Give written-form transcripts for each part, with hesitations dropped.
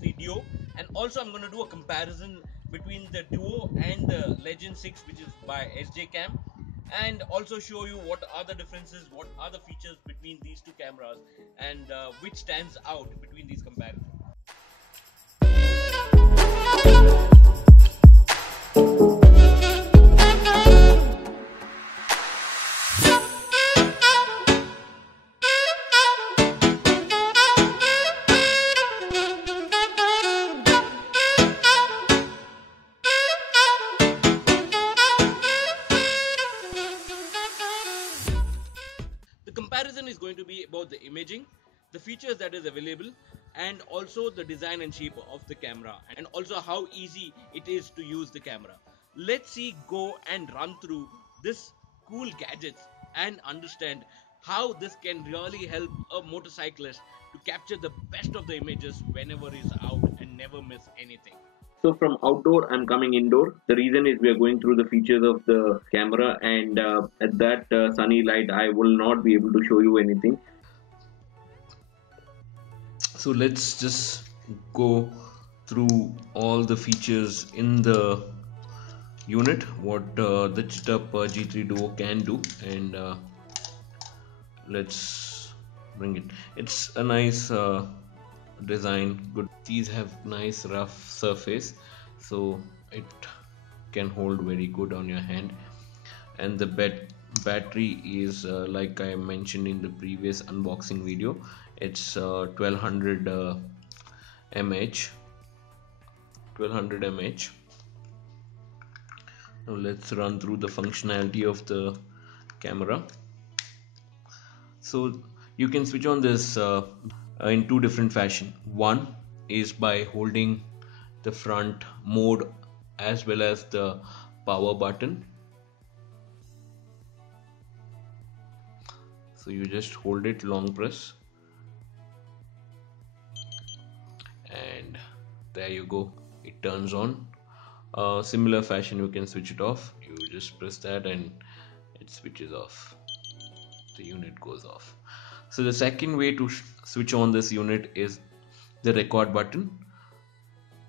G3 Duo, and also I'm going to do a comparison between the Duo and the Legend 6, which is by SJ Cam, and also show you what are the differences, what are the features between these two cameras, and which stands out between these comparisons. The comparison is going to be about the imaging, the features that is available, and also the design and shape of the camera, and also how easy it is to use the camera. Let's see, go and run through this cool gadgets and understand how this can really help a motorcyclist to capture the best of the images whenever he's out and never miss anything. So from outdoor, I'm coming indoor. The reason is we are going through the features of the camera, and at that sunny light, I will not be able to show you anything. So let's just go through all the features in the unit, what the Gitup G3 Duo can do, and let's bring it. It's a nice design, good. These have nice rough surface, so it can hold very good on your hand. And the battery is like I mentioned in the previous unboxing video, it's 1200 mAh. 1200 mAh. Now let's run through the functionality of the camera. So you can switch on this in two different fashion. One is by holding the front mode as well as the power button. So you just hold it, long press, and there you go, it turns on. Similar fashion you can switch it off. You just press that and it switches off, the unit goes off. So the second way to switch on this unit is the record button.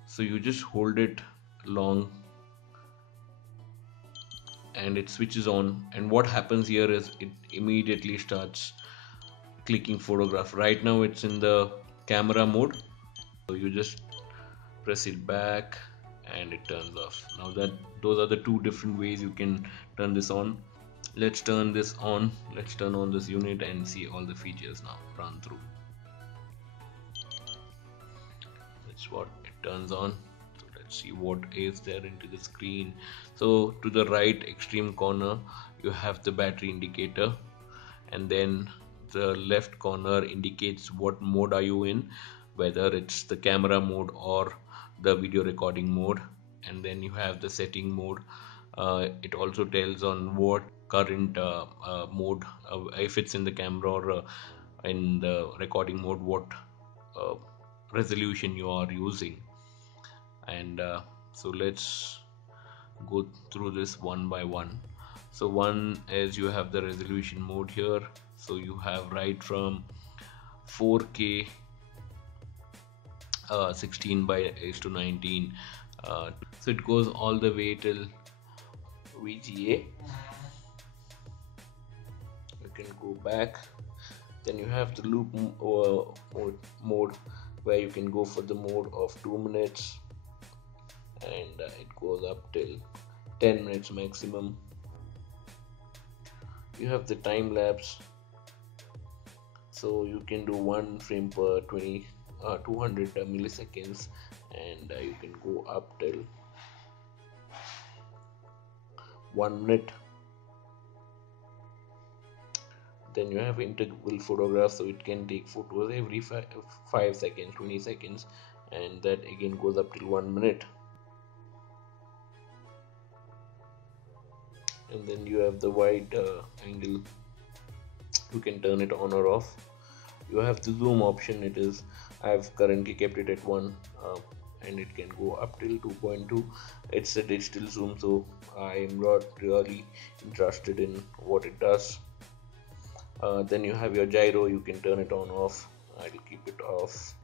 So you just hold it long and it switches on, and what happens here is it immediately starts clicking photograph. Right now it's in the camera mode, so you just press it back and it turns off. Now those are the two different ways you can turn this on. Let's turn this on. Let's turn on this unit and see all the features now. Run through. That's what it turns on. So let's see what is there into the screen. So to the right extreme corner you have the battery indicator, and then the left corner indicates what mode are you in, whether it's the camera mode or the video recording mode. And then you have the setting mode. It also tells on what current mode, if it's in the camera or in the recording mode, what resolution you are using. And so let's go through this one by one. So one is you have the resolution mode here. So you have right from 4K 16:19, so it goes all the way till VGA. You can go back. Then you have the loop mode where you can go for the mode of 2 minutes, and it goes up till 10 minutes maximum. You have the time lapse, so you can do 1 frame per 200 milliseconds, and you can go up till 1 minute. Then you have interval photograph, so it can take photos every 5 seconds, 20 seconds, and that again goes up till 1 minute. And then you have the wide angle, you can turn it on or off. You have the zoom option. I've currently kept it at 1, and it can go up till 2.2. It's a digital zoom, so I'm not really interested in what it does. Then you have your gyro, you can turn it on off. I'll keep it off.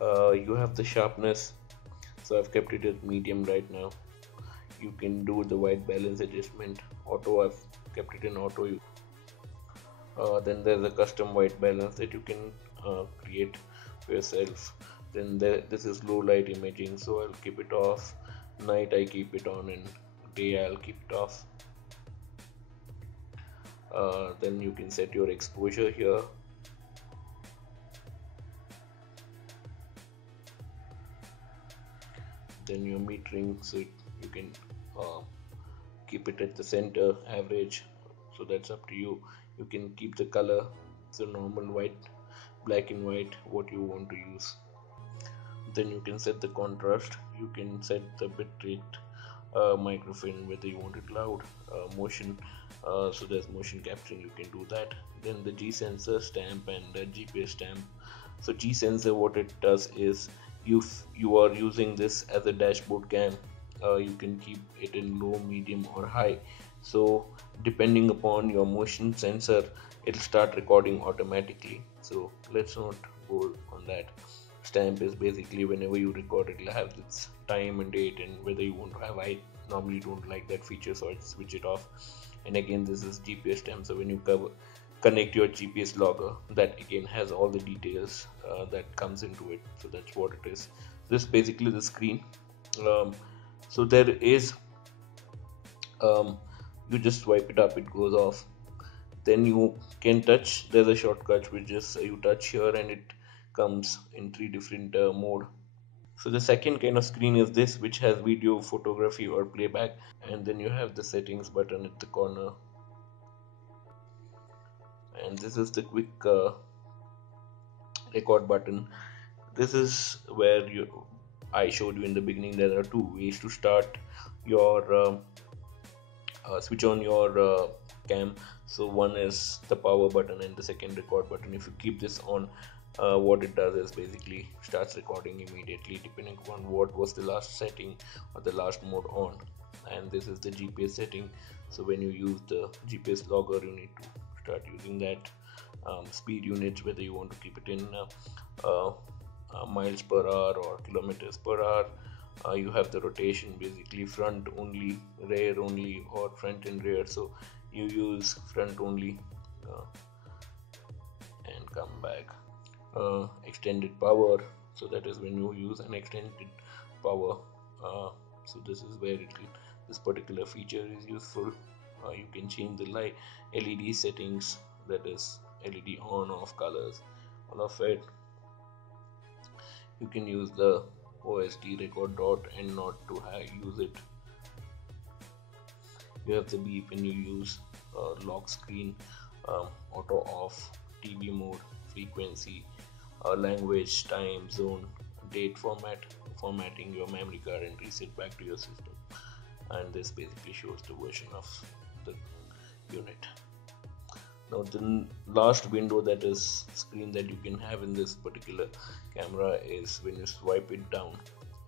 You have the sharpness, so I've kept it at medium right now. You can do the white balance adjustment auto. I've kept it in auto. Then there's a custom white balance that you can create for yourself. Then this is low light imaging, so I'll keep it off. Night I keep it on, and day I'll keep it off. Then you can set your exposure here. Then your metering, so you can keep it at the center average, so that's up to you. You can keep the color, so normal white, black and white, what you want to use. Then you can set the contrast, you can set the bitrate, microphone, whether you want it loud, motion, so there's motion capturing, you can do that. Then the G sensor stamp and the GPS stamp. So G sensor, what it does is, you are using this as a dashboard cam, you can keep it in low, medium or high. So depending upon your motion sensor, it'll start recording automatically. So let's not go on that. Stamp is basically whenever you record, it'll have its time and date and whether you want to have. I normally don't like that feature, so I switch it off. And again, this is GPS stamp, so when you connect your GPS logger, that again has all the details that comes into it. So that's what it is. This is basically the screen. So there is, you just swipe it up, it goes off. Then you can touch, there's a shortcut which is you touch here and it comes in 3 different mode. So the second kind of screen is this, which has video, photography or playback, and then you have the settings button at the corner, and this is the quick record button. This is where I showed you in the beginning, there are 2 ways to start your switch on your cam. So one is the power button and the second record button. If you keep this on, what it does is basically starts recording immediately depending upon what was the last setting or the last mode on. And this is the GPS setting, so when you use the GPS logger, you need to start using that. Speed units, whether you want to keep it in miles per hour or kilometers per hour. You have the rotation, basically front only, rear only, or front and rear. So you use front only and come back. Extended power, so that is when you use an extended power. So this is where this particular feature is useful. You can change the light LED settings, that is LED on, off, colors, all of it. You can use the OSD record dot and not to use it. You have the beep when you use lock screen, auto off, TV mode, frequency, language, time, zone, date, formatting your memory card and reset back to your system. And this basically shows the version of the unit. Now the last window, that is screen, that you can have in this particular camera is when you swipe it down,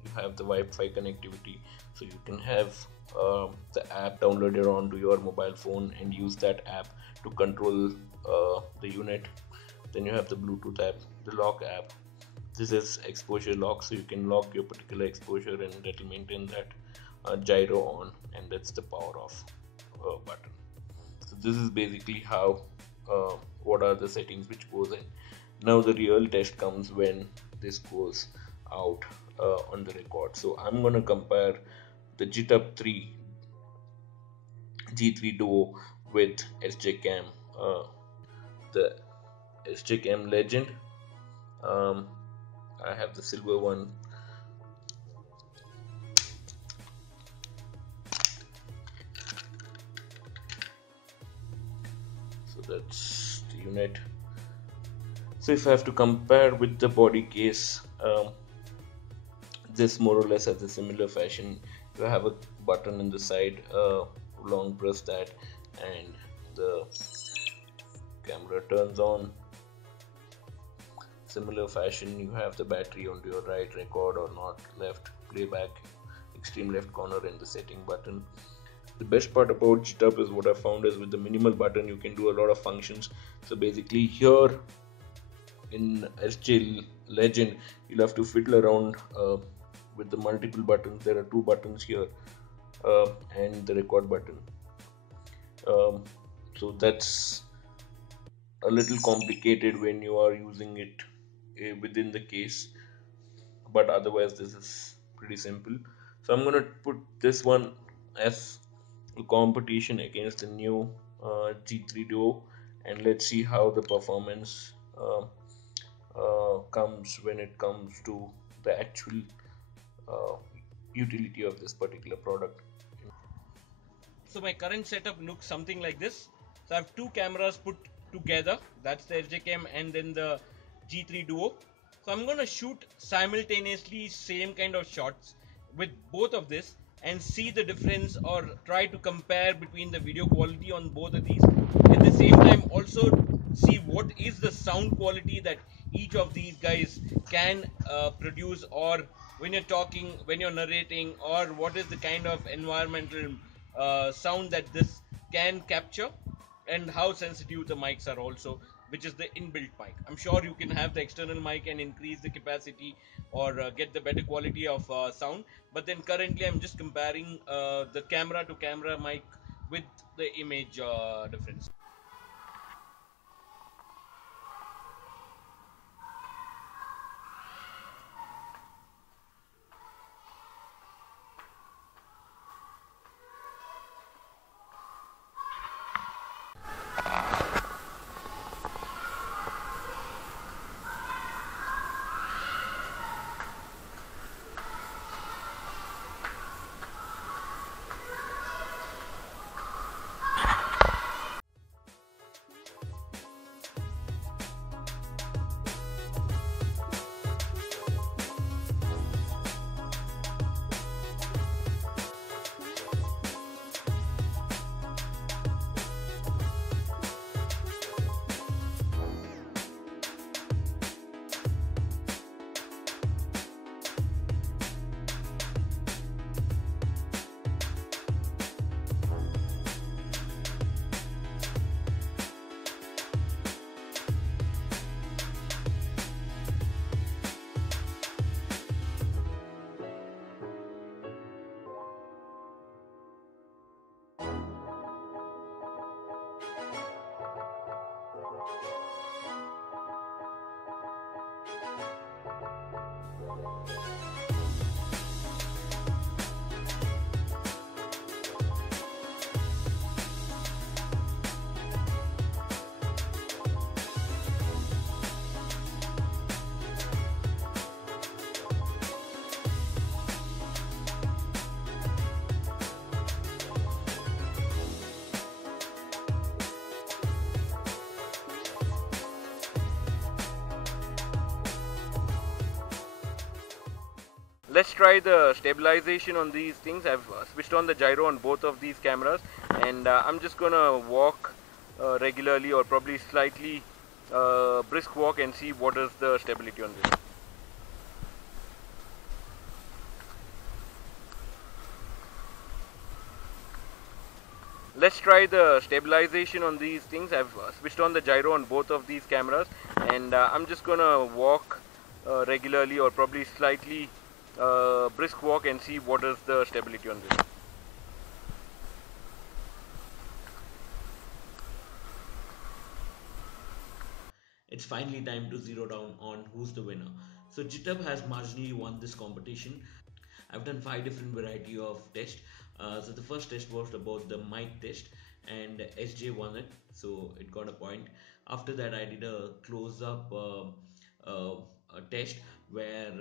you have the Wi-Fi connectivity, so you can have the app downloaded onto your mobile phone and use that app to control the unit. Then you have the Bluetooth app, the lock app. This is exposure lock, so you can lock your particular exposure and that will maintain that gyro on, and that's the power off button. So this is basically how what are the settings which goes in. Now the real test comes when this goes out on the record. So I'm gonna compare the Gitup G3 Duo with SJ Cam, the SJ Cam Legend. I have the silver one. So that's the unit. So if I have to compare with the body case, this more or less has a similar fashion. You have a button in the side, long press that and the camera turns on. Similar fashion, you have the battery onto your right, record or not, left, playback, extreme left corner and the setting button. The best part about Gitup is what I found is with the minimal button you can do a lot of functions. So basically here in SJ legend, you'll have to fiddle around with the multiple buttons. There are two buttons here, and the record button. So that's a little complicated when you are using it within the case, but otherwise this is pretty simple. So I'm gonna put this one as a competition against the new G3 Duo, and let's see how the performance comes when it comes to the actual uh, utility of this particular product. So my current setup looks something like this. So I have two cameras put together. That's the FJ Cam and then the G3 Duo. So I'm gonna shoot simultaneously same kind of shots with both of this and see the difference or try to compare between the video quality on both of these. At the same time also see what is the sound quality that each of these guys can produce, or when you're talking, when you're narrating, or what is the kind of environmental sound that this can capture, and how sensitive the mics are also, which is the inbuilt mic. I'm sure you can have the external mic and increase the capacity or get the better quality of sound, but then currently I'm just comparing the camera to camera mic with the image difference. Let's try the stabilization on these things. I've switched on the gyro on both of these cameras, and I'm just gonna walk regularly, or probably slightly brisk walk, and see what is the stability on this. Let's try the stabilization on these things. I've switched on the gyro on both of these cameras, and I'm just gonna walk regularly, or probably slightly brisk walk, and see what is the stability on this. It's finally time to zero down on who's the winner. So Gitup has marginally won this competition. I've done 5 different variety of tests. So the first test was about the mic test, and SJ won it, so it got a point. After that, I did a close-up uh, test where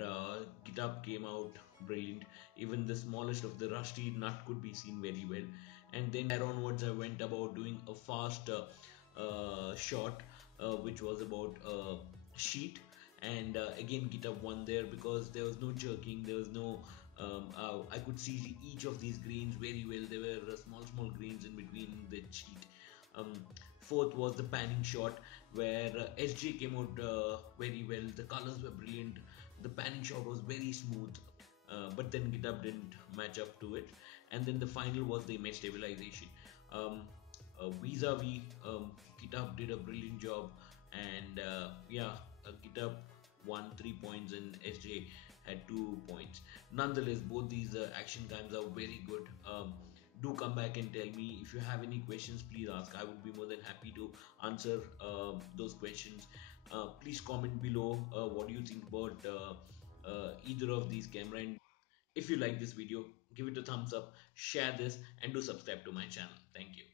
Gitup came out brilliant. Even the smallest of the rusty nut could be seen very well. And then there onwards, I went about doing a fast shot, which was about a sheet. And again, Gitup won there because there was no jerking, there was no I could see each of these greens very well. There were small greens in between the sheet. Um, Fourth was the panning shot, where SJ came out very well. The colors were brilliant. The panning shot was very smooth, but then Gitup didn't match up to it. And then the final was the image stabilization. Um, Vis-a-vis, Gitup did a brilliant job, and yeah, Gitup won 3 points and SJ had 2 points. Nonetheless, both these action cams are very good. Do come back and tell me if you have any questions. Please ask. I would be more than happy to answer those questions. Please comment below what do you think about either of these camera. And if you like this video, give it a thumbs up, share this, and do subscribe to my channel. Thank you.